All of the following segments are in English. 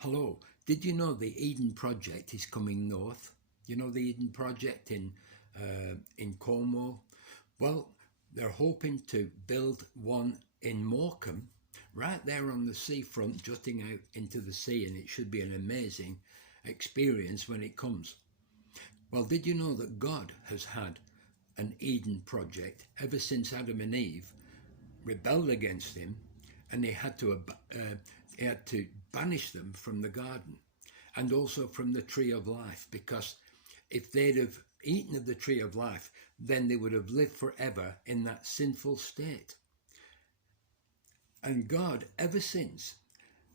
Hello, did you know the Eden Project is coming north? You know the Eden Project in Cornwall? Well, they're hoping to build one in Morecambe, right there on the seafront, jutting out into the sea, and it should be an amazing experience when it comes. Well, did you know that God has had an Eden Project ever since Adam and Eve rebelled against him, and he had to banish them from the garden and also from the tree of life, because if they'd have eaten of the tree of life, then they would have lived forever in that sinful state. And God, ever since,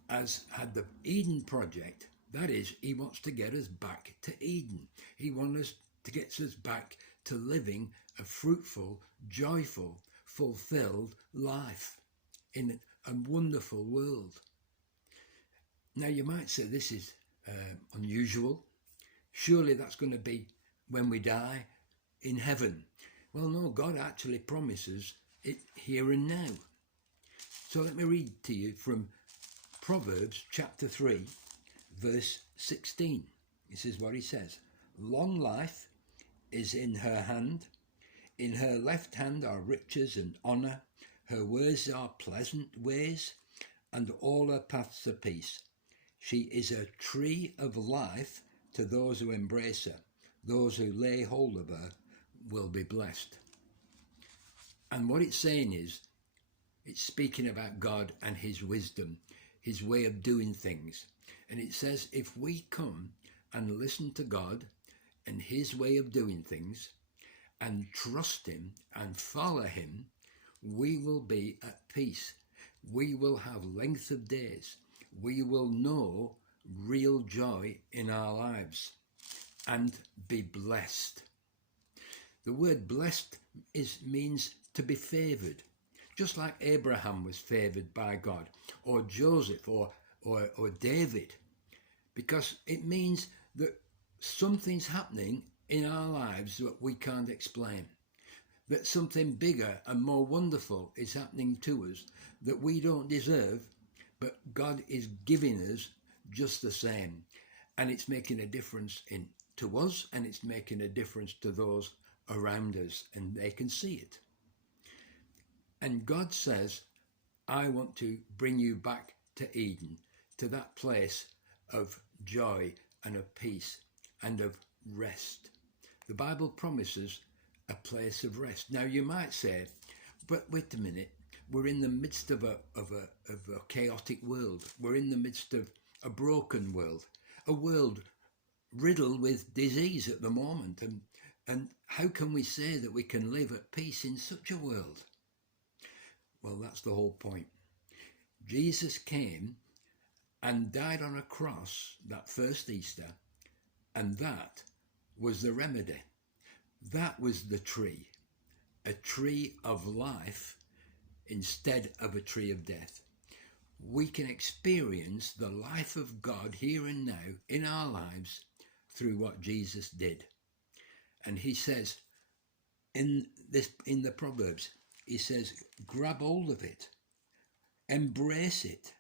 has had the Eden Project. That is, he wants to get us back to Eden. He wants us to get us back to living a fruitful, joyful, fulfilled life in a wonderful world. Now, you might say this is unusual. Surely that's going to be when we die in heaven. Well, no, God actually promises it here and now. So let me read to you from Proverbs chapter 3, verse 16. This is what he says. Long life is in her hand. In her left hand are riches and honour. Her ways are pleasant ways, and all her paths are peace. She is a tree of life to those who embrace her. Those who lay hold of her will be blessed. And what it's saying is, it's speaking about God and his wisdom, his way of doing things. And it says, if we come and listen to God and his way of doing things and trust him and follow him, we will be at peace. We will have length of days. We will know real joy in our lives and be blessed. The word blessed means to be favoured, just like Abraham was favoured by God, or Joseph, or David, because it means that something's happening in our lives that we can't explain, that something bigger and more wonderful is happening to us that we don't deserve, but God is giving us just the same. And it's making a difference to us, and it's making a difference to those around us, and they can see it. And God says, I want to bring you back to Eden, to that place of joy and of peace and of rest. The Bible promises a place of rest. Now you might say, but wait a minute, we're in the midst of a chaotic world. We're in the midst of a broken world, a world riddled with disease at the moment. And how can we say that we can live at peace in such a world? Well, that's the whole point. Jesus came and died on a cross that first Easter, and that was the remedy. That was the tree, a tree of life instead of a tree of death. We can experience the life of God here and now in our lives through what Jesus did. And he says in the Proverbs, he says, grab hold of it, embrace it,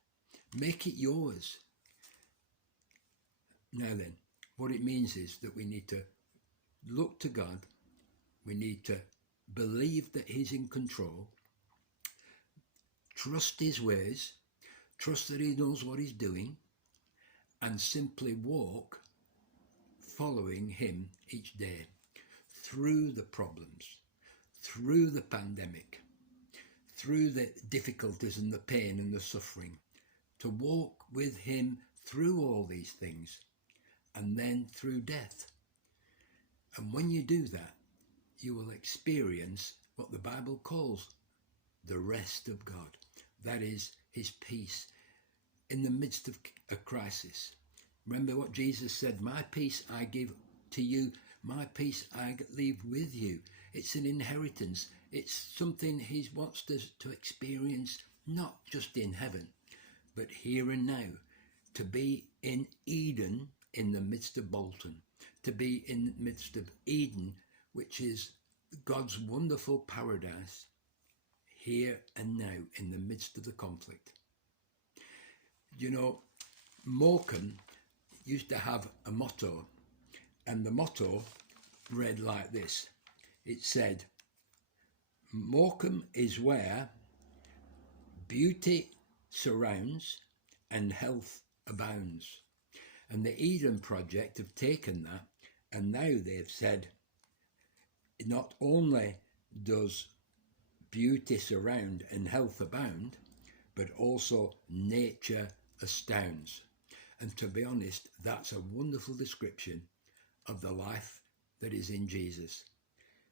make it yours. Now then, what it means is that we need to look to God, we need to believe that he's in control, trust his ways, trust that he knows what he's doing, and simply walk following him each day through the problems, through the pandemic, through the difficulties and the pain and the suffering, to walk with him through all these things and then through death. And when you do that, you will experience what the Bible calls the rest of God. That is his peace in the midst of a crisis. Remember what Jesus said, my peace I give to you, my peace I leave with you. It's an inheritance. It's something he wants us to experience, not just in heaven, but here and now. To be in Eden in the midst of Bolton, to be in the midst of Eden, which is God's wonderful paradise, here and now in the midst of the conflict. You know, Morecambe used to have a motto, and the motto read like this. It said, Morecambe is where beauty surrounds and health abounds. And the Eden Project have taken that, and now they've said, not only does beauty surround and health abound, but also nature astounds. And to be honest, that's a wonderful description of the life that is in Jesus.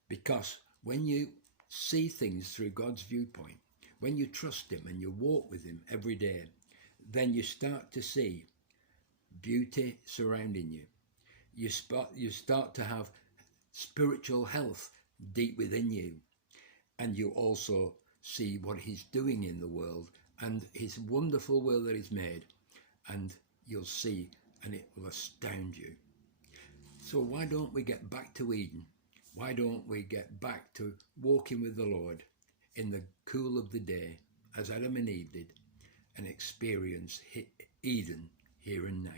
Because when you see things through God's viewpoint, when you trust him and you walk with him every day, then you start to see beauty surrounding you. You start to have spiritual health deep within you. And you also see what he's doing in the world and his wonderful will that he's made. And you'll see, and it will astound you. So why don't we get back to Eden? Why don't we get back to walking with the Lord in the cool of the day, as Adam and Eve did, and experience Eden here and now?